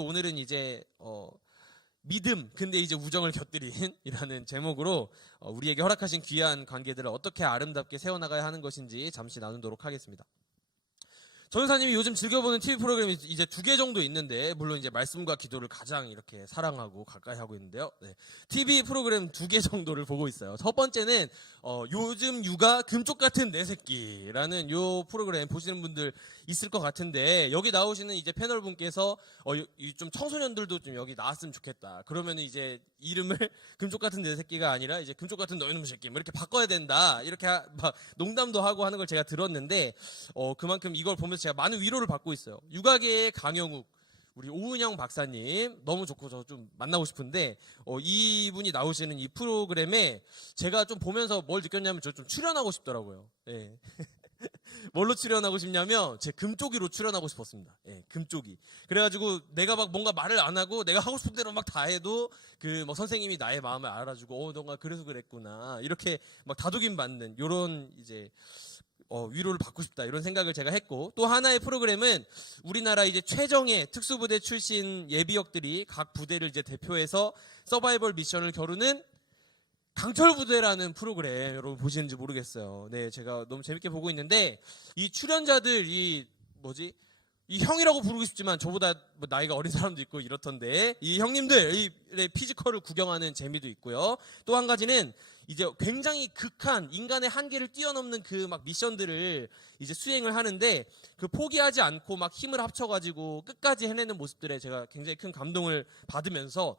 오늘은 이제 믿음 근데 이제 우정을 곁들인 이라는 제목으로 우리에게 허락하신 귀한 관계들을 어떻게 아름답게 세워나가야 하는 것인지 잠시 나누도록 하겠습니다. 전도사님이 요즘 즐겨보는 TV 프로그램이 이제 2개 정도 있는데, 물론 이제 말씀과 기도를 가장 이렇게 사랑하고 가까이 하고 있는데요. 네. TV 프로그램 2개 정도를 보고 있어요. 첫 번째는 요즘 육아 금쪽 같은 내 새끼라는 요 프로그램 보시는 분들 있을 것 같은데, 여기 나오시는 이제 패널 분께서 좀 청소년들도 좀 여기 나왔으면 좋겠다. 그러면 이제 이름을 금쪽 같은 내 새끼가 아니라 이제 금쪽 같은 너희놈 새끼 뭐 이렇게 바꿔야 된다. 이렇게 막 농담도 하고 하는 걸 제가 들었는데, 그만큼 이걸 보면서 제가 많은 위로를 받고 있어요. 육아계의 강영욱, 우리 오은영 박사님 너무 좋고 저 좀 만나고 싶은데, 이분이 나오시는 이 프로그램에 제가 좀 보면서 뭘 느꼈냐면 저 좀 출연하고 싶더라고요. 예. 뭘로 출연하고 싶냐면 제 금쪽이로 출연하고 싶었습니다. 예, 금쪽이. 그래가지고 내가 막 뭔가 말을 안 하고 내가 하고 싶은 대로 막 다 해도 그 뭐 선생님이 나의 마음을 알아주고 너가 그래서 그랬구나 이렇게 막 다독임 받는 요런 이제 위로를 받고 싶다 이런 생각을 제가 했고, 또 하나의 프로그램은 우리나라 이제 최정예 특수부대 출신 예비역들이 각 부대를 이제 대표해서 서바이벌 미션을 겨루는 강철부대라는 프로그램, 여러분 보시는지 모르겠어요. 네, 제가 너무 재밌게 보고 있는데, 이 출연자들 이 형이라고 부르고 싶지만 저보다 뭐 나이가 어린 사람도 있고 이렇던데, 이 형님들의 피지컬을 구경하는 재미도 있고요. 또 한 가지는 이제 굉장히 극한 인간의 한계를 뛰어넘는 그 막 미션들을 이제 수행을 하는데, 그 포기하지 않고 막 힘을 합쳐가지고 끝까지 해내는 모습들에 제가 굉장히 큰 감동을 받으면서,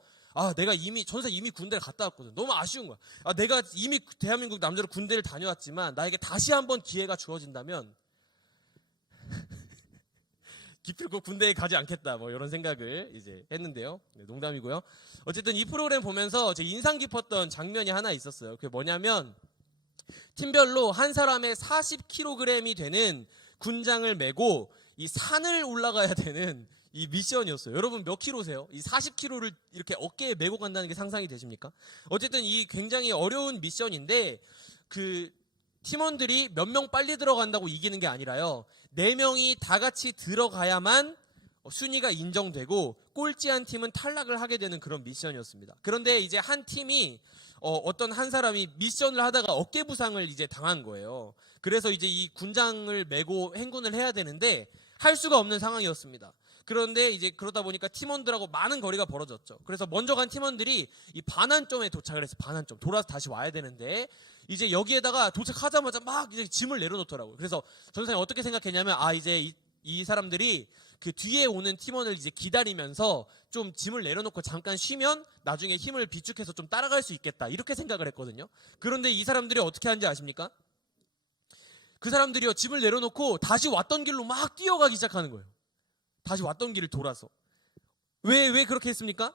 내가 전사 이미 군대를 갔다 왔거든. 너무 아쉬운 거야. 내가 이미 대한민국 남자로 군대를 다녀왔지만 나에게 다시 한번 기회가 주어진다면 기필코 군대에 가지 않겠다. 뭐 이런 생각을 이제 했는데요. 네, 농담이고요. 어쨌든 이 프로그램 보면서 제 인상 깊었던 장면이 하나 있었어요. 그게 뭐냐면, 팀별로 한 사람의 40kg이 되는 군장을 메고 이 산을 올라가야 되는 이 미션이었어요. 여러분 몇 킬로세요? 이 40kg를 이렇게 어깨에 메고 간다는 게 상상이 되십니까? 어쨌든 이 굉장히 어려운 미션인데, 그 팀원들이 몇 명 빨리 들어간다고 이기는 게 아니라요, 4명이 다 같이 들어가야만 순위가 인정되고 꼴찌한 팀은 탈락을 하게 되는 그런 미션이었습니다. 그런데 이제 한 팀이 어떤 한 사람이 미션을 하다가 어깨 부상을 이제 당한 거예요. 그래서 이제 이 군장을 메고 행군을 해야 되는데 할 수가 없는 상황이었습니다. 그런데 이제 그러다 보니까 팀원들하고 많은 거리가 벌어졌죠. 그래서 먼저 간 팀원들이 이 반환점에 도착을 해서 반환점 돌아서 다시 와야 되는데, 이제 여기에다가 도착하자마자 막 이제 짐을 내려놓더라고요. 그래서 전사님 어떻게 생각했냐면, 이제 이 사람들이 그 뒤에 오는 팀원을 이제 기다리면서 좀 짐을 내려놓고 잠깐 쉬면 나중에 힘을 비축해서 좀 따라갈 수 있겠다 이렇게 생각을 했거든요. 그런데 이 사람들이 어떻게 하는지 아십니까? 그 사람들이요, 짐을 내려놓고 다시 왔던 길로 막 뛰어가기 시작하는 거예요. 다시 왔던 길을 돌아서. 왜 그렇게 했습니까?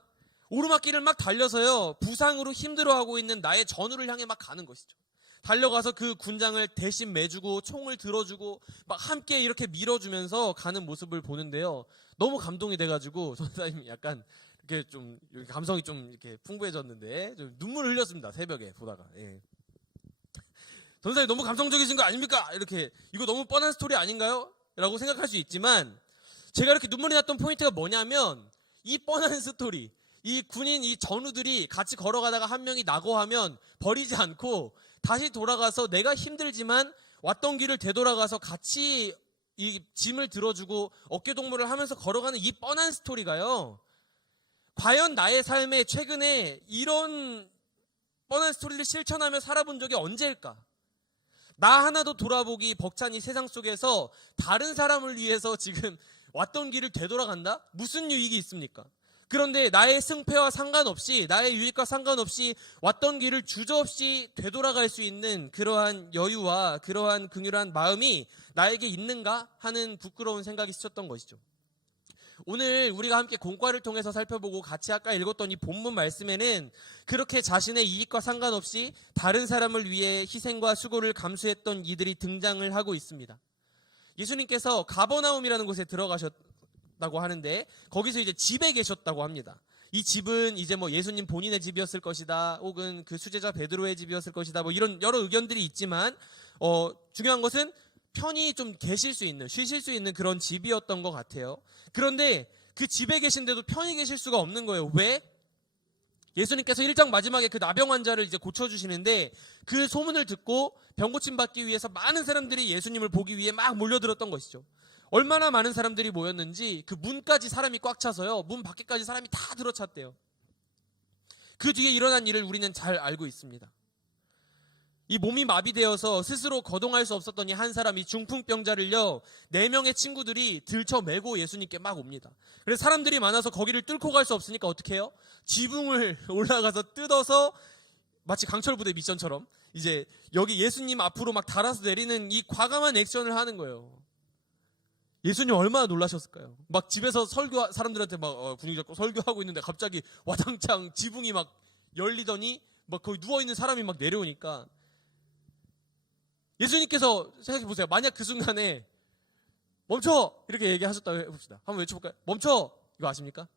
오르막길을 막 달려서요, 부상으로 힘들어하고 있는 나의 전우를 향해 막 가는 것이죠. 달려가서 그 군장을 대신 매주고 총을 들어주고 막 함께 이렇게 밀어주면서 가는 모습을 보는데요, 너무 감동이 돼가지고 전사님이 약간 이렇게 좀 감성이 좀 이렇게 풍부해졌는데 좀 눈물을 흘렸습니다. 새벽에 보다가. 예. 전사님 너무 감성적이신 거 아닙니까? 이렇게 이거 너무 뻔한 스토리 아닌가요? 라고 생각할 수 있지만, 제가 이렇게 눈물이 났던 포인트가 뭐냐면, 이 뻔한 스토리, 이 군인 이 전우들이 같이 걸어가다가 한 명이 낙오하면 버리지 않고 다시 돌아가서 내가 힘들지만 왔던 길을 되돌아가서 같이 이 짐을 들어주고 어깨동무를 하면서 걸어가는 이 뻔한 스토리가요, 과연 나의 삶에 최근에 이런 뻔한 스토리를 실천하며 살아본 적이 언제일까? 나 하나도 돌아보기 벅찬 이 세상 속에서 다른 사람을 위해서 지금 왔던 길을 되돌아간다? 무슨 유익이 있습니까? 그런데 나의 승패와 상관없이, 나의 유익과 상관없이 왔던 길을 주저없이 되돌아갈 수 있는 그러한 여유와 그러한 긍휼한 마음이 나에게 있는가 하는 부끄러운 생각이 스쳤던 것이죠. 오늘 우리가 함께 공과를 통해서 살펴보고 같이 아까 읽었던 이 본문 말씀에는 그렇게 자신의 이익과 상관없이 다른 사람을 위해 희생과 수고를 감수했던 이들이 등장을 하고 있습니다. 예수님께서 가버나움이라는 곳에 들어가셨다고 하는데, 거기서 이제 집에 계셨다고 합니다. 이 집은 이제 뭐 예수님 본인의 집이었을 것이다, 혹은 그 수제자 베드로의 집이었을 것이다, 뭐 이런 여러 의견들이 있지만, 중요한 것은 편히 좀 계실 수 있는, 쉬실 수 있는 그런 집이었던 것 같아요. 그런데 그 집에 계신데도 편히 계실 수가 없는 거예요. 왜? 예수님께서 1장 마지막에 그 나병 환자를 이제 고쳐주시는데 그 소문을 듣고 병 고침 받기 위해서 많은 사람들이 예수님을 보기 위해 막 몰려들었던 것이죠. 얼마나 많은 사람들이 모였는지 그 문까지 사람이 꽉 차서요. 문 밖에까지 사람이 다 들어찼대요. 그 뒤에 일어난 일을 우리는 잘 알고 있습니다. 이 몸이 마비되어서 스스로 거동할 수 없었던 이 한 사람이 중풍병자를요 4명의 친구들이 들쳐매고 예수님께 막 옵니다. 그래서 사람들이 많아서 거기를 뚫고 갈 수 없으니까 어떻게 해요? 지붕을 올라가서 뜯어서 마치 강철부대 미션처럼 이제 여기 예수님 앞으로 막 달아서 내리는 이 과감한 액션을 하는 거예요. 예수님 얼마나 놀라셨을까요? 막 집에서 사람들한테 막 분위기 잡고 설교하고 있는데 갑자기 와장창 지붕이 막 열리더니 막 거기 누워있는 사람이 막 내려오니까 예수님께서 생각해보세요. 만약 그 순간에 멈춰! 이렇게 얘기하셨다고 해봅시다. 한번 외쳐볼까요? 멈춰! 이거 아십니까?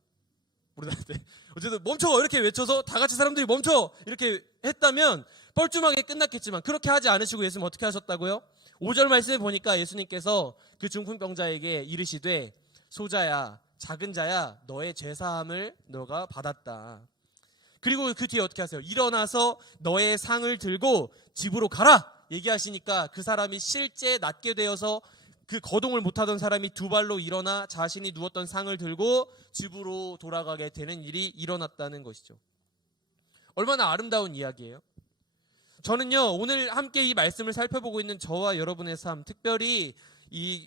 우리나라한테 어쨌든 멈춰! 이렇게 외쳐서 다 같이 사람들이 멈춰! 이렇게 했다면 뻘쭘하게 끝났겠지만 그렇게 하지 않으시고 예수님 어떻게 하셨다고요? 5절 말씀에 보니까 예수님께서 그 중풍병자에게 이르시되 소자야 작은 자야 너의 죄사함을 너가 받았다. 그리고 그 뒤에 어떻게 하세요? 일어나서 너의 상을 들고 집으로 가라! 얘기하시니까 그 사람이 실제 낫게 되어서 그 거동을 못하던 사람이 2발로 일어나 자신이 누웠던 상을 들고 집으로 돌아가게 되는 일이 일어났다는 것이죠. 얼마나 아름다운 이야기예요. 저는요 오늘 함께 이 말씀을 살펴보고 있는 저와 여러분의 삶, 특별히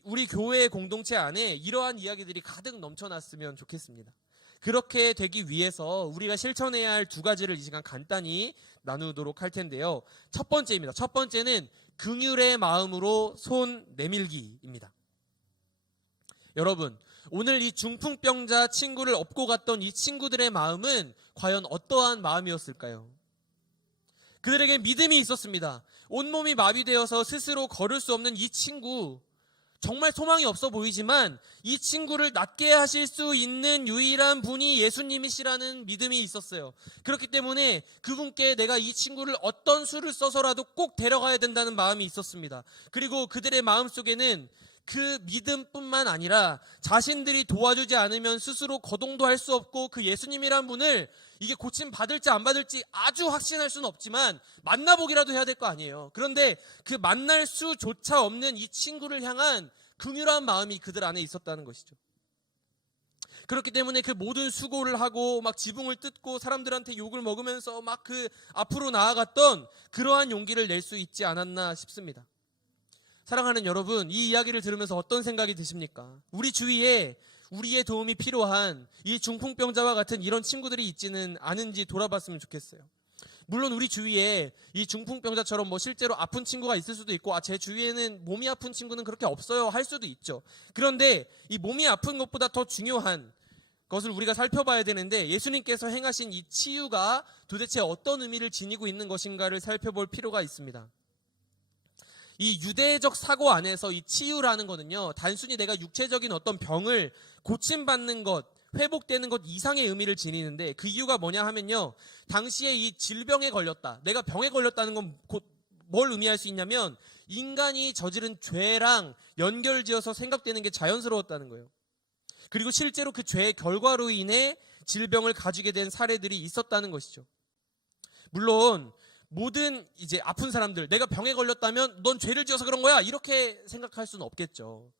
우리 교회 공동체 안에 이러한 이야기들이 가득 넘쳐났으면 좋겠습니다. 그렇게 되기 위해서 우리가 실천해야 할 2가지를 이 시간 간단히 나누도록 할 텐데요. 첫 번째입니다. 첫 번째는 긍휼의 마음으로 손 내밀기입니다. 여러분, 오늘 이 중풍병자 친구를 업고 갔던 이 친구들의 마음은 과연 어떠한 마음이었을까요? 그들에게 믿음이 있었습니다. 온몸이 마비되어서 스스로 걸을 수 없는 이 친구, 정말 소망이 없어 보이지만 이 친구를 낫게 하실 수 있는 유일한 분이 예수님이시라는 믿음이 있었어요. 그렇기 때문에 그분께 내가 이 친구를 어떤 수를 써서라도 꼭 데려가야 된다는 마음이 있었습니다. 그리고 그들의 마음속에는 그 믿음뿐만 아니라 자신들이 도와주지 않으면 스스로 거동도 할 수 없고 그 예수님이란 분을 이게 고침 받을지 안 받을지 아주 확신할 수는 없지만 만나보기라도 해야 될 거 아니에요. 그런데 그 만날 수조차 없는 이 친구를 향한 긍휼한 마음이 그들 안에 있었다는 것이죠. 그렇기 때문에 그 모든 수고를 하고 막 지붕을 뜯고 사람들한테 욕을 먹으면서 막 그 앞으로 나아갔던 그러한 용기를 낼 수 있지 않았나 싶습니다. 사랑하는 여러분, 이 이야기를 들으면서 어떤 생각이 드십니까? 우리 주위에 우리의 도움이 필요한 이 중풍병자와 같은 이런 친구들이 있지는 않은지 돌아봤으면 좋겠어요. 물론 우리 주위에 이 중풍병자처럼 뭐 실제로 아픈 친구가 있을 수도 있고 제 주위에는 몸이 아픈 친구는 그렇게 없어요 할 수도 있죠. 그런데 이 몸이 아픈 것보다 더 중요한 것을 우리가 살펴봐야 되는데 예수님께서 행하신 이 치유가 도대체 어떤 의미를 지니고 있는 것인가를 살펴볼 필요가 있습니다. 이 유대적 사고 안에서 이 치유라는 거는요, 단순히 내가 육체적인 어떤 병을 고침받는 것, 회복되는 것 이상의 의미를 지니는데 그 이유가 뭐냐 하면요, 당시에 이 질병에 걸렸다, 내가 병에 걸렸다는 건 뭘 의미할 수 있냐면 인간이 저지른 죄랑 연결지어서 생각되는 게 자연스러웠다는 거예요. 그리고 실제로 그 죄의 결과로 인해 질병을 가지게 된 사례들이 있었다는 것이죠. 물론 모든 이제 아픈 사람들, 내가 병에 걸렸다면 넌 죄를 지어서 그런 거야 이렇게 생각할 수는 없겠죠.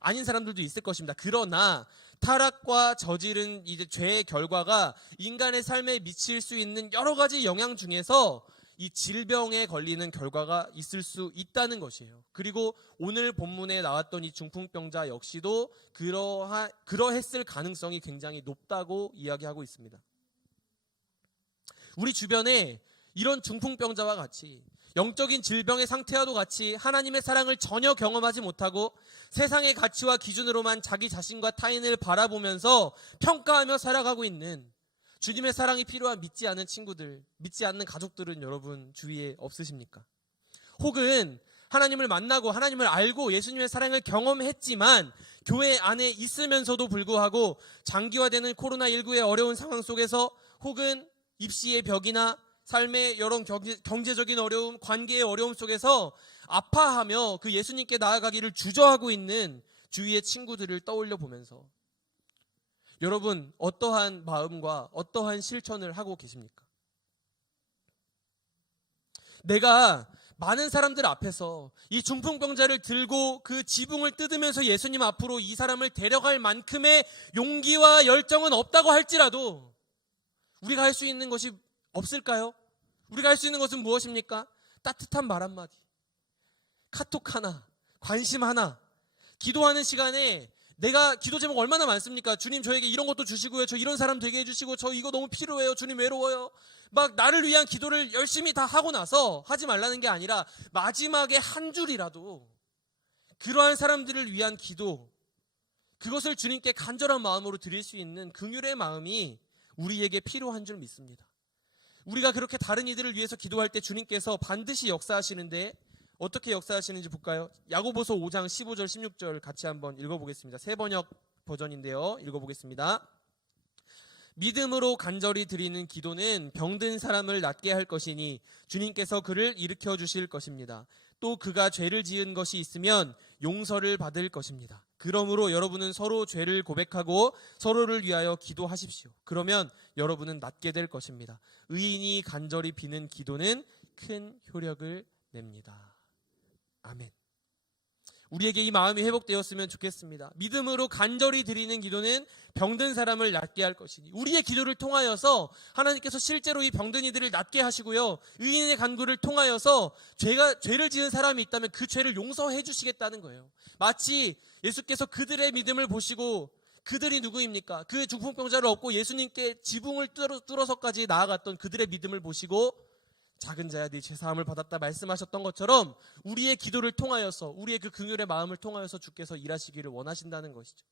아닌 사람들도 있을 것입니다. 그러나 타락과 저지른 이제 죄의 결과가 인간의 삶에 미칠 수 있는 여러 가지 영향 중에서 이 질병에 걸리는 결과가 있을 수 있다는 것이에요. 그리고 오늘 본문에 나왔던 이 중풍병자 역시도 그러했을 가능성이 굉장히 높다고 이야기하고 있습니다. 우리 주변에 이런 중풍병자와 같이 영적인 질병의 상태와도 같이 하나님의 사랑을 전혀 경험하지 못하고 세상의 가치와 기준으로만 자기 자신과 타인을 바라보면서 평가하며 살아가고 있는 주님의 사랑이 필요한 믿지 않는 친구들, 믿지 않는 가족들은 여러분 주위에 없으십니까? 혹은 하나님을 만나고 하나님을 알고 예수님의 사랑을 경험했지만 교회 안에 있으면서도 불구하고 장기화되는 코로나19의 어려운 상황 속에서 혹은 입시의 벽이나 삶의 여러 경제적인 어려움, 관계의 어려움 속에서 아파하며 그 예수님께 나아가기를 주저하고 있는 주위의 친구들을 떠올려 보면서 여러분 어떠한 마음과 어떠한 실천을 하고 계십니까? 내가 많은 사람들 앞에서 이 중풍병자를 들고 그 지붕을 뜯으면서 예수님 앞으로 이 사람을 데려갈 만큼의 용기와 열정은 없다고 할지라도 우리가 할 수 있는 것이 없을까요? 우리가 할 수 있는 것은 무엇입니까? 따뜻한 말 한마디, 카톡 하나, 관심 하나, 기도하는 시간에 내가 기도 제목 얼마나 많습니까? 주님 저에게 이런 것도 주시고요. 저 이런 사람 되게 해주시고 저 이거 너무 필요해요. 주님 외로워요. 막 나를 위한 기도를 열심히 다 하고 나서 하지 말라는 게 아니라 마지막에 한 줄이라도 그러한 사람들을 위한 기도, 그것을 주님께 간절한 마음으로 드릴 수 있는 긍휼의 마음이 우리에게 필요한 줄 믿습니다. 우리가 그렇게 다른 이들을 위해서 기도할 때 주님께서 반드시 역사하시는데 어떻게 역사하시는지 볼까요? 야고보서 5장 15절 16절 같이 한번 읽어보겠습니다. 새 번역 버전인데요. 읽어보겠습니다. 믿음으로 간절히 드리는 기도는 병든 사람을 낫게 할 것이니 주님께서 그를 일으켜 주실 것입니다. 또 그가 죄를 지은 것이 있으면 용서를 받을 것입니다. 그러므로 여러분은 서로 죄를 고백하고 서로를 위하여 기도하십시오. 그러면 여러분은 낫게 될 것입니다. 의인이 간절히 비는 기도는 큰 효력을 냅니다. 아멘. 우리에게 이 마음이 회복되었으면 좋겠습니다. 믿음으로 간절히 드리는 기도는 병든 사람을 낫게 할 것이니 우리의 기도를 통하여서 하나님께서 실제로 이 병든 이들을 낫게 하시고요. 의인의 간구를 통하여서 죄를 지은 사람이 있다면 그 죄를 용서해 주시겠다는 거예요. 마치 예수께서 그들의 믿음을 보시고 그들이 누구입니까? 그 중풍병자를 업고 예수님께 지붕을 뚫어서까지 나아갔던 그들의 믿음을 보시고 작은 자야 네 죄사함을 받았다 말씀하셨던 것처럼 우리의 기도를 통하여서 우리의 그 긍휼의 마음을 통하여서 주께서 일하시기를 원하신다는 것이죠.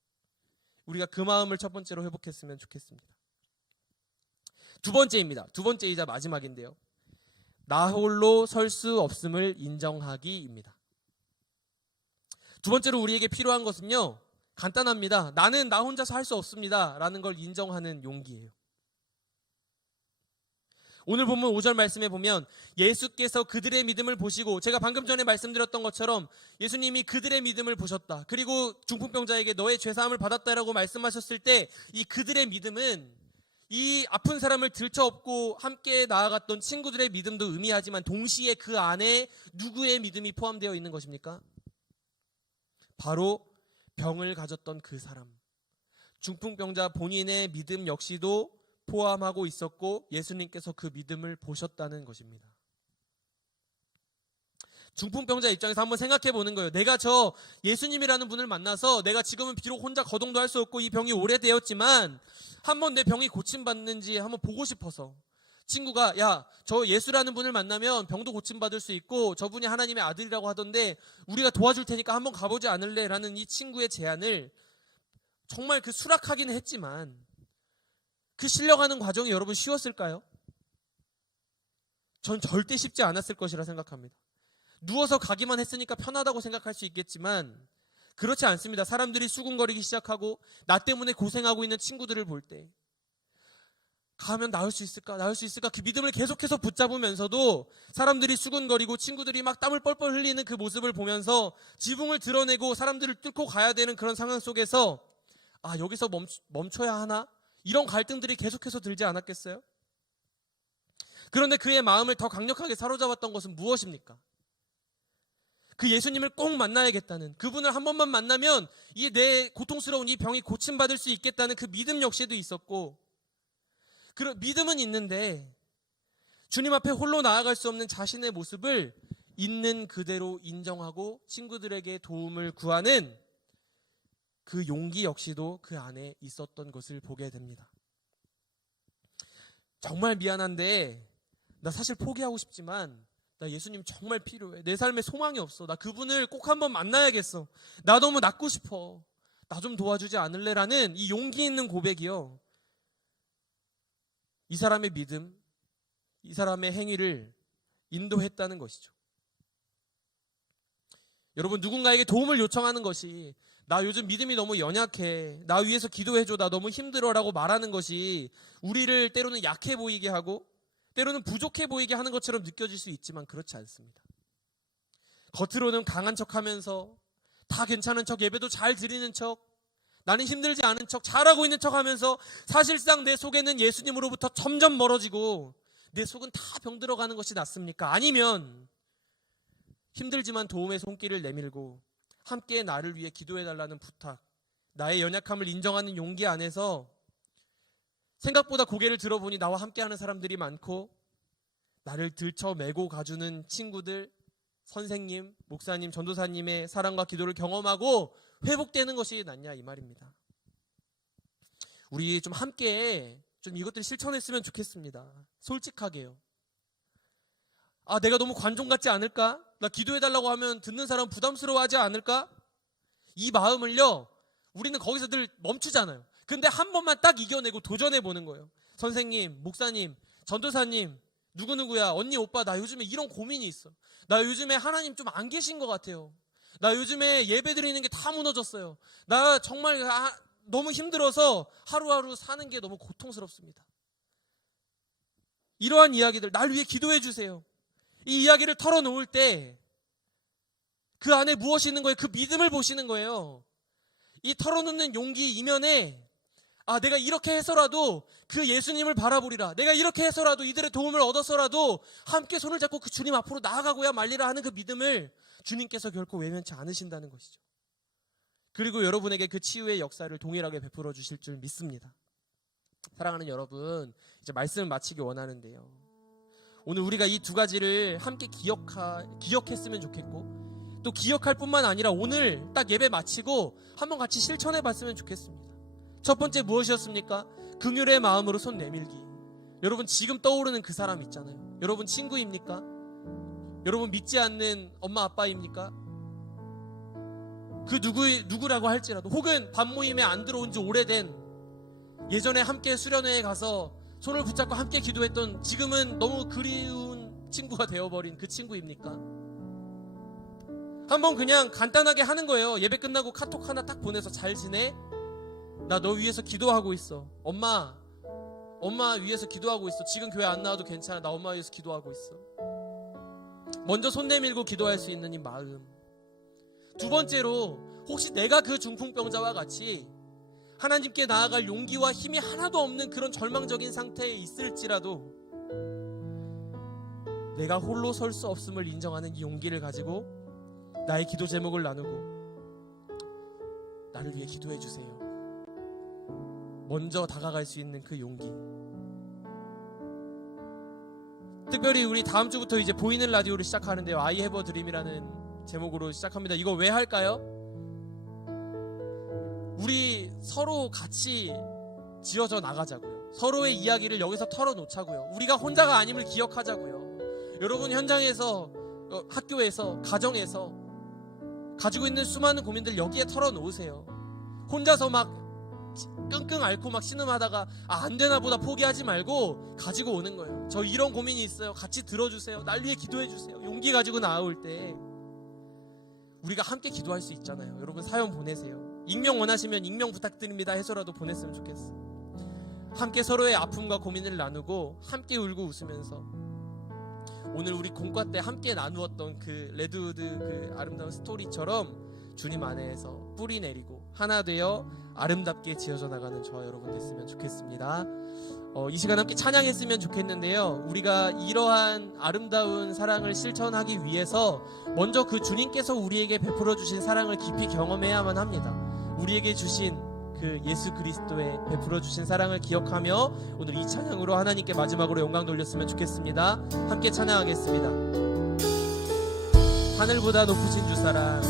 우리가 그 마음을 첫 번째로 회복했으면 좋겠습니다. 두 번째입니다. 두 번째이자 마지막인데요. 나 홀로 설 수 없음을 인정하기입니다. 두 번째로 우리에게 필요한 것은요. 간단합니다. 나는 나 혼자서 할 수 없습니다. 라는 걸 인정하는 용기예요. 오늘 본문 5절 말씀에 보면 예수께서 그들의 믿음을 보시고 제가 방금 전에 말씀드렸던 것처럼 예수님이 그들의 믿음을 보셨다. 그리고 중풍병자에게 너의 죄사함을 받았다라고 말씀하셨을 때 이 그들의 믿음은 이 아픈 사람을 들쳐업고 함께 나아갔던 친구들의 믿음도 의미하지만 동시에 그 안에 누구의 믿음이 포함되어 있는 것입니까? 바로 병을 가졌던 그 사람. 중풍병자 본인의 믿음 역시도 포함하고 있었고 예수님께서 그 믿음을 보셨다는 것입니다. 중풍병자 입장에서 한번 생각해 보는 거예요. 내가 저 예수님이라는 분을 만나서 내가 지금은 비록 혼자 거동도 할 수 없고 이 병이 오래되었지만 한번 내 병이 고침받는지 한번 보고 싶어서 친구가 야, 저 예수라는 분을 만나면 병도 고침받을 수 있고 저분이 하나님의 아들이라고 하던데 우리가 도와줄 테니까 한번 가보지 않을래? 라는 이 친구의 제안을 정말 그 수락하기는 했지만 그 실려가는 과정이 여러분 쉬웠을까요? 전 절대 쉽지 않았을 것이라 생각합니다. 누워서 가기만 했으니까 편하다고 생각할 수 있겠지만 그렇지 않습니다. 사람들이 수군거리기 시작하고 나 때문에 고생하고 있는 친구들을 볼 때 가면 나을 수 있을까? 나을 수 있을까? 그 믿음을 계속해서 붙잡으면서도 사람들이 수군거리고 친구들이 막 땀을 뻘뻘 흘리는 그 모습을 보면서 지붕을 드러내고 사람들을 뚫고 가야 되는 그런 상황 속에서 아, 여기서 멈춰야 하나? 이런 갈등들이 계속해서 들지 않았겠어요? 그런데 그의 마음을 더 강력하게 사로잡았던 것은 무엇입니까? 그 예수님을 꼭 만나야겠다는, 그분을 한 번만 만나면 이 내 고통스러운 이 병이 고침받을 수 있겠다는 그 믿음 역시도 있었고, 그 믿음은 있는데 주님 앞에 홀로 나아갈 수 없는 자신의 모습을 있는 그대로 인정하고 친구들에게 도움을 구하는 그 용기 역시도 그 안에 있었던 것을 보게 됩니다. 정말 미안한데 나 사실 포기하고 싶지만 나 예수님 정말 필요해. 내 삶에 소망이 없어. 나 그분을 꼭 한번 만나야겠어. 나 너무 낫고 싶어. 나 좀 도와주지 않을래라는 이 용기 있는 고백이요. 이 사람의 믿음, 이 사람의 행위를 인도했다는 것이죠. 여러분, 누군가에게 도움을 요청하는 것이 나 요즘 믿음이 너무 연약해. 나 위해서 기도해줘. 나 너무 힘들어라고 말하는 것이 우리를 때로는 약해 보이게 하고 때로는 부족해 보이게 하는 것처럼 느껴질 수 있지만 그렇지 않습니다. 겉으로는 강한 척하면서 다 괜찮은 척, 예배도 잘 드리는 척, 나는 힘들지 않은 척, 잘하고 있는 척 하면서 사실상 내 속에는 예수님으로부터 점점 멀어지고 내 속은 다 병들어가는 것이 낫습니까? 아니면 힘들지만 도움의 손길을 내밀고 함께 나를 위해 기도해달라는 부탁, 나의 연약함을 인정하는 용기 안에서 생각보다 고개를 들어보니 나와 함께하는 사람들이 많고 나를 들쳐매고 가주는 친구들, 선생님, 목사님, 전도사님의 사랑과 기도를 경험하고 회복되는 것이 낫냐 이 말입니다. 우리 좀 함께 좀 이것들 실천했으면 좋겠습니다. 솔직하게요. 내가 너무 관종 같지 않을까? 나 기도해달라고 하면 듣는 사람 부담스러워하지 않을까? 이 마음을요, 우리는 거기서 늘 멈추잖아요. 근데 한 번만 딱 이겨내고 도전해보는 거예요. 선생님, 목사님, 전도사님, 누구누구야, 언니, 오빠, 나 요즘에 이런 고민이 있어. 나 요즘에 하나님 좀 안 계신 것 같아요. 나 요즘에 예배 드리는 게 다 무너졌어요. 나 정말 너무 힘들어서 하루하루 사는 게 너무 고통스럽습니다. 이러한 이야기들, 날 위해 기도해 주세요. 이 이야기를 털어놓을 때 그 안에 무엇이 있는 거예요? 그 믿음을 보시는 거예요. 이 털어놓는 용기 이면에 내가 이렇게 해서라도 그 예수님을 바라보리라. 내가 이렇게 해서라도 이들의 도움을 얻어서라도 함께 손을 잡고 그 주님 앞으로 나아가고야 말리라 하는 그 믿음을 주님께서 결코 외면치 않으신다는 것이죠. 그리고 여러분에게 그 치유의 역사를 동일하게 베풀어 주실 줄 믿습니다. 사랑하는 여러분, 이제 말씀을 마치기 원하는데요. 오늘 우리가 이 두 가지를 함께 기억했으면 좋겠고, 또 기억할 뿐만 아니라 오늘 딱 예배 마치고 한번 같이 실천해 봤으면 좋겠습니다. 첫 번째 무엇이었습니까? 긍휼의 마음으로 손 내밀기. 여러분 지금 떠오르는 그 사람 있잖아요. 여러분 친구입니까? 여러분 믿지 않는 엄마 아빠입니까? 그 누구라고 할지라도, 혹은 밤모임에 안 들어온 지 오래된, 예전에 함께 수련회에 가서 손을 붙잡고 함께 기도했던, 지금은 너무 그리운 친구가 되어버린 그 친구입니까? 한번 그냥 간단하게 하는 거예요. 예배 끝나고 카톡 하나 딱 보내서 잘 지내? 나 너 위해서 기도하고 있어. 엄마 위해서 기도하고 있어. 지금 교회 안 나와도 괜찮아. 나 엄마 위해서 기도하고 있어. 먼저 손 내밀고 기도할 수 있는 이 마음. 두 번째로, 혹시 내가 그 중풍병자와 같이 하나님께 나아갈 용기와 힘이 하나도 없는 그런 절망적인 상태에 있을지라도 내가 홀로 설 수 없음을 인정하는 이 용기를 가지고 나의 기도 제목을 나누고 나를 위해 기도해 주세요. 먼저 다가갈 수 있는 그 용기. 특별히 우리 다음 주부터 이제 보이는 라디오를 시작하는데요. I have a dream이라는 제목으로 시작합니다. 이거 왜 할까요? 우리 서로 같이 지어져 나가자고요. 서로의 이야기를 여기서 털어놓자고요. 우리가 혼자가 아님을 기억하자고요. 여러분 현장에서, 학교에서, 가정에서 가지고 있는 수많은 고민들 여기에 털어놓으세요. 혼자서 막 끙끙 앓고 막 신음하다가 안 되나 보다 포기하지 말고 가지고 오는 거예요. 저 이런 고민이 있어요. 같이 들어주세요. 날 위해 기도해 주세요. 용기 가지고 나올 때 우리가 함께 기도할 수 있잖아요. 여러분 사연 보내세요. 익명 원하시면 익명 부탁드립니다 해서라도 보냈으면 좋겠어요. 함께 서로의 아픔과 고민을 나누고 함께 울고 웃으면서 오늘 우리 공과 때 함께 나누었던 그 레드우드 그 아름다운 스토리처럼 주님 안에서 뿌리 내리고 하나 되어 아름답게 지어져 나가는 저와 여러분 됐으면 좋겠습니다. 이 시간 함께 찬양했으면 좋겠는데요. 우리가 이러한 아름다운 사랑을 실천하기 위해서 먼저 그 주님께서 우리에게 베풀어 주신 사랑을 깊이 경험해야만 합니다. 우리에게 주신 그 예수 그리스도의 베풀어 주신 사랑을 기억하며 오늘 이 찬양으로 하나님께 마지막으로 영광 돌렸으면 좋겠습니다. 함께 찬양하겠습니다. 하늘보다 높으신 주 사랑,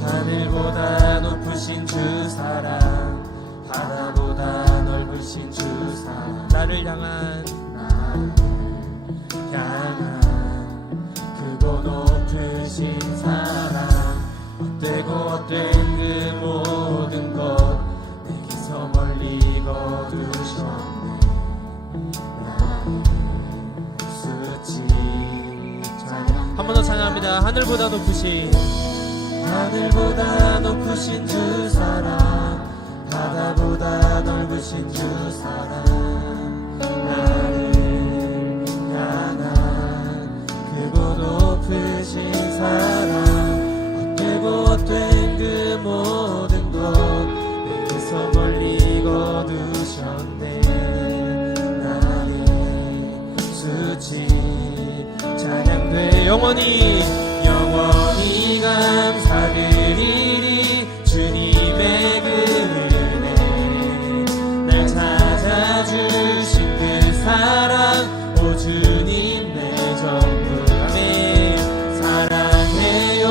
하늘보다 높으신 주 사랑, 바다보다 넓으신 주 사랑, 나를 향한 크고 높으신 사랑, 헛되고 헛된 그 모든 것 내게서 멀리 거두셨네. 한 번 더 찬양합니다. 하늘보다 높으신 주 사랑, 바다보다 넓으신 주 사랑, 나를 향한 크고 높으신 사랑, 헛되고 헛된 그 영원히 감사드리리 주님의 그 은혜 날 찾아주신 그 사랑 오 주님 내 전부 아멘 사랑해요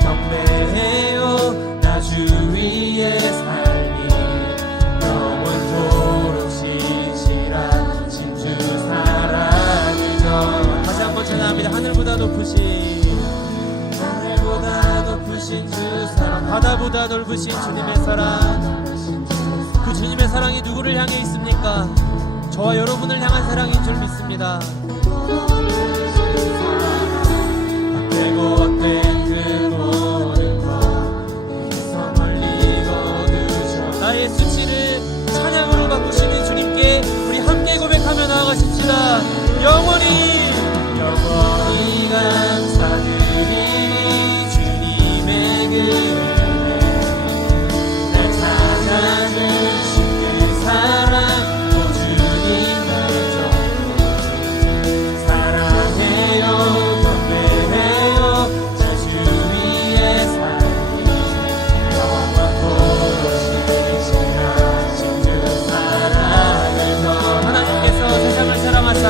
경배해요 나 주 위에 삶이 영원토록 신실한 진주 사랑을 전 다시 한번 전합니다. 하늘보다 높으신 주 사랑 바다보다 넓으신 주님의 사랑 그 주님의 사랑이 누구를 향해 있습니까? 저와 여러분을 향한 사랑인 줄 믿습니다. 헛되고 헛된 그 모든 것 여기서 멀리 거두셔 나의 수치를 찬양으로 바꾸시는 주님께 우리 함께 고백하며 나아가십시다. 영원히 감사드리니 주님의 그 은혜 날 찾아주신 그 사랑 오 주님 날 전부 사랑해요 경배해요 자 주 위에 삶이 영원토록 신실하신 주 사랑을 전 하나님께서 세상을 사랑하사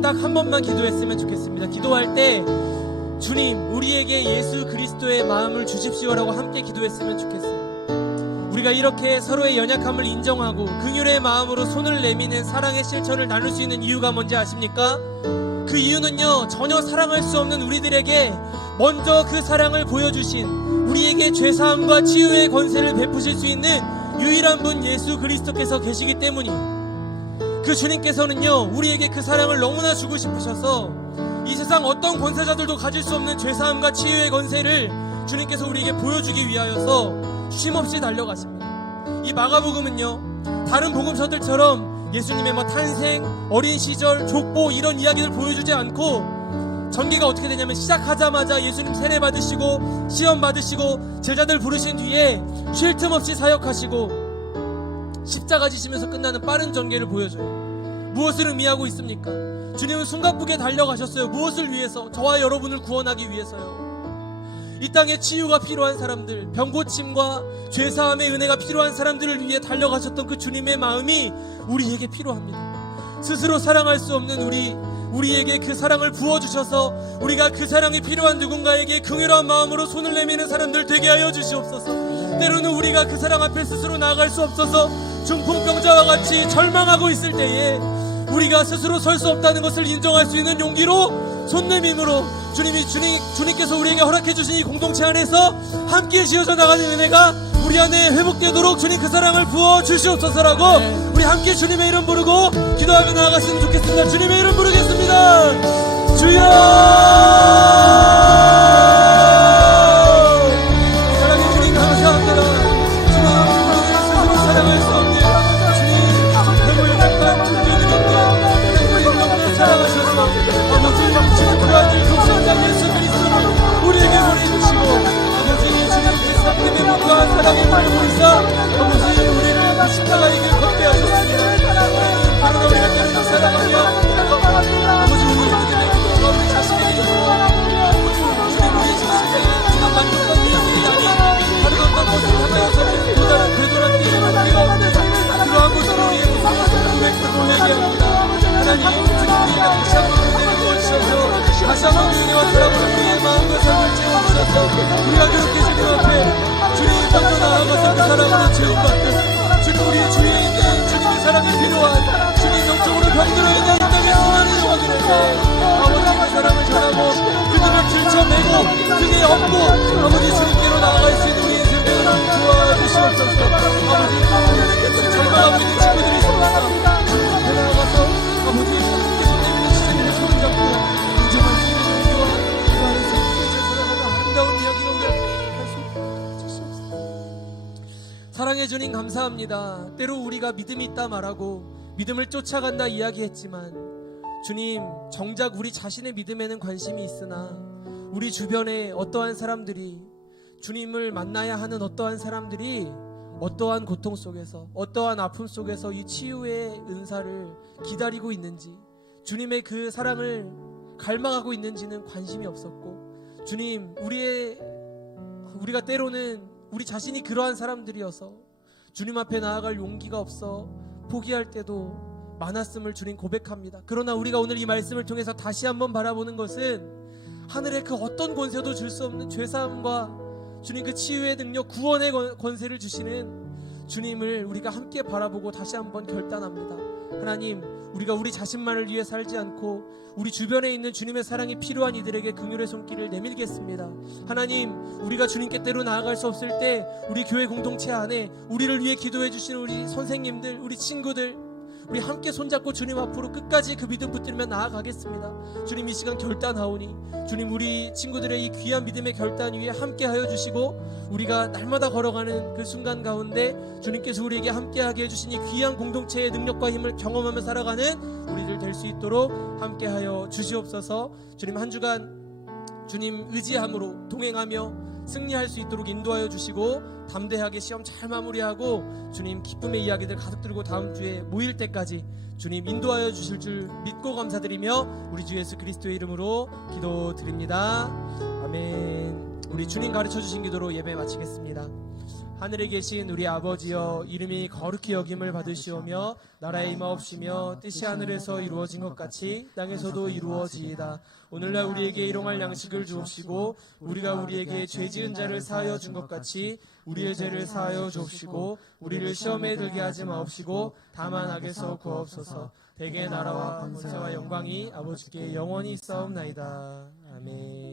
딱 한 번만 기도했으면 좋겠습니다. 기도할 때 주님 우리에게 예수 그리스도의 마음을 주십시오라고 함께 기도했으면 좋겠어요. 우리가 이렇게 서로의 연약함을 인정하고 긍휼의 마음으로 손을 내미는 사랑의 실천을 나눌 수 있는 이유가 뭔지 아십니까? 그 이유는요 전혀 사랑할 수 없는 우리들에게 먼저 그 사랑을 보여주신 우리에게 죄사함과 치유의 권세를 베푸실 수 있는 유일한 분 예수 그리스도께서 계시기 때문이에요. 그 주님께서는요 우리에게 그 사랑을 너무나 주고 싶으셔서 이 세상 어떤 권세자들도 가질 수 없는 죄사함과 치유의 권세를 주님께서 우리에게 보여주기 위하여서 쉼없이 달려가십니다. 이 마가복음은요 다른 복음서들처럼 예수님의 탄생, 어린 시절, 족보 이런 이야기를 보여주지 않고 전개가 어떻게 되냐면 시작하자마자 예수님 세례 받으시고 시험 받으시고 제자들 부르신 뒤에 쉴 틈 없이 사역하시고 십자가 지시면서 끝나는 빠른 전개를 보여줘요. 무엇을 의미하고 있습니까? 주님은 숨가쁘게 달려가셨어요. 무엇을 위해서? 저와 여러분을 구원하기 위해서요. 이 땅에 치유가 필요한 사람들, 병고침과 죄사함의 은혜가 필요한 사람들을 위해 달려가셨던 그 주님의 마음이 우리에게 필요합니다. 스스로 사랑할 수 없는 우리에게 그 사랑을 부어주셔서 우리가 그 사랑이 필요한 누군가에게 긍휼한 마음으로 손을 내미는 사람들 되게 하여 주시옵소서. 때로는 우리가 그 사랑 앞에 스스로 나아갈 수 없어서 중풍병자와 같이 절망하고 있을 때에 우리가 스스로 설 수 없다는 것을 인정할 수 있는 용기로 손 내밈으로 주님께서 우리에게 허락해 주신 이 공동체 안에서 함께 지어져 나가는 은혜가 우리 안에 회복되도록 주님 그 사랑을 부어 주시옵소서라고 우리 함께 주님의 이름 부르고 기도하며 나아갔으면 좋겠습니다. 주님의 이름 부르겠습니다. 주여, 사랑해 주님 감사합니다. 주님, 우리는 스스로 사랑할 수 없는 주님 너무 연약한 존재들인데 우리 너무 사랑하셔서 아버지 주님 그 아들 독생자 예수 그리스도를 우리에게 보내주시고 아버지 주님 그 상님의 몸과 사랑의 말로 있어 아버지 우리를 그 십자가의 길 걷게 하셨습니다. 바로 우리가 때로는 사랑하며 아버지 우리의 믿음의 기도가 우리 자신의 이름으로 주님 우리 자신에게 주는 만족과 위기의 양이 다른 어떤 것을 향하여서는 또 다른 되돌아 뛰어난 우리가 없는 그러한 모습으로 우리의 모습을 고백하고 회개합니다. 하나님 주님 우리가 다시 한번 은혜를 부어주셔서 다시 한번 은혜와 사랑으로 우리의 마음과 삶을 채워주셔서 우리가 그렇게 주님 앞에 주님 먼저 나아가서 그 사랑으로 채움받고 주님 우리 주위에 있는 주님의 사랑이 필요한 주님 영적으로 병들어 있는 이 땅의 수많은 영혼들에게 아버지 그 사랑을 전하고 그들을 들쳐내고 등에 업고 아버지 주님께로 나아갈 수 있는 우리 인생들을 도와주시옵소서. 아버지 또 절망하고 있는 친구들이 있습니다. 주님 앞에 나아가서 아버지 주님께서 내리는 시즌을 손잡고 인정할 수 있는 용기와 그 안에서 함께 살아가는 아름다운 이야기가 우리 앞에 할 수 있도록 주시옵소서. 사랑해 주님 감사합니다. 때로 우리가 믿음이 있다 말하고 믿음을 쫓아간다 이야기했지만 주님 정작 우리 자신의 믿음에는 관심이 있으나 우리 주변에 어떠한 사람들이 주님을 만나야 하는 어떠한 사람들이 어떠한 고통 속에서 어떠한 아픔 속에서 이 치유의 은사를 기다리고 있는지 주님의 그 사랑을 갈망하고 있는지는 관심이 없었고 주님 우리가 때로는 우리 자신이 그러한 사람들이어서 주님 앞에 나아갈 용기가 없어 포기할 때도 많았음을 주님 고백합니다. 그러나 우리가 오늘 이 말씀을 통해서 다시 한번 바라보는 것은 하늘의 그 어떤 권세도 줄 수 없는 죄사함과 주님 그 치유의 능력 구원의 권세를 주시는 주님을 우리가 함께 바라보고 다시 한번 결단합니다. 하나님 우리가 우리 자신만을 위해 살지 않고 우리 주변에 있는 주님의 사랑이 필요한 이들에게 긍휼의 손길을 내밀겠습니다. 하나님 우리가 주님께 때로 나아갈 수 없을 때 우리 교회 공동체 안에 우리를 위해 기도해 주시는 우리 선생님들 우리 친구들 우리 함께 손잡고 주님 앞으로 끝까지 그 믿음 붙들며 나아가겠습니다. 주님 이 시간 결단하오니 주님 우리 친구들의 이 귀한 믿음의 결단 위에 함께 하여 주시고 우리가 날마다 걸어가는 그 순간 가운데 주님께서 우리에게 함께하게 해주신 이 귀한 공동체의 능력과 힘을 경험하며 살아가는 우리들 될 수 있도록 함께하여 주시옵소서. 주님 한 주간 주님 의지함으로 동행하며 승리할 수 있도록 인도하여 주시고 담대하게 시험 잘 마무리하고 주님 기쁨의 이야기들 가득 들고 다음 주에 모일 때까지 주님 인도하여 주실 줄 믿고 감사드리며 우리 주 예수 그리스도의 이름으로 기도드립니다. 아멘. 우리 주님 가르쳐 주신 기도로 예배 마치겠습니다. 하늘에 계신 우리 아버지여 이름이 거룩히 여김을 받으시오며 나라의 임하옵시며 뜻이 하늘에서 이루어진 것 같이 땅에서도 이루어지이다. 오늘날 우리에게 일용할 양식을 주옵시고 우리가 우리에게 죄 지은 자를 사하여 준 것 같이 우리의 죄를 사하여 주옵시고 우리를 시험에 들게 하지 마옵시고 다만 악에서 구하옵소서. 대개 나라와 권세와 영광이 아버지께 영원히 있사옵나이다. 아멘.